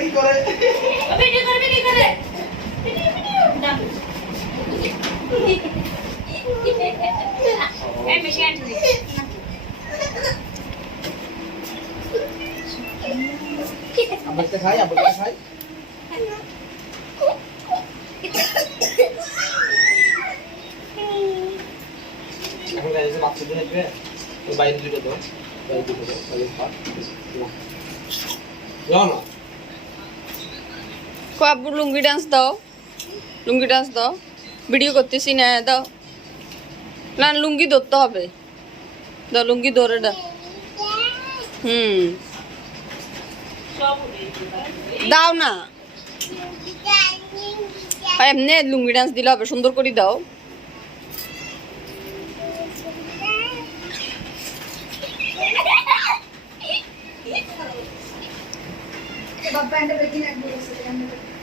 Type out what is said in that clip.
কি করে ভিডিও করে না এই মেশিন আনছি আব্বাকে খাই এখন গাইছে বাচ্চা দিয়ে নেবে ওই বাইরে দুটো দাও বাইরে পার যাও না को अब लुंगी डांस दाओ ভিডিও করতেছি না দাও না লুঙ্গি ধরতে হবে দাও লুঙ্গি ধরে দাও দাও না এমনি লুঙ্গি ডান্স দিলে হবে সুন্দর করে দাও বাবা এন্ড বেকিং এক বসে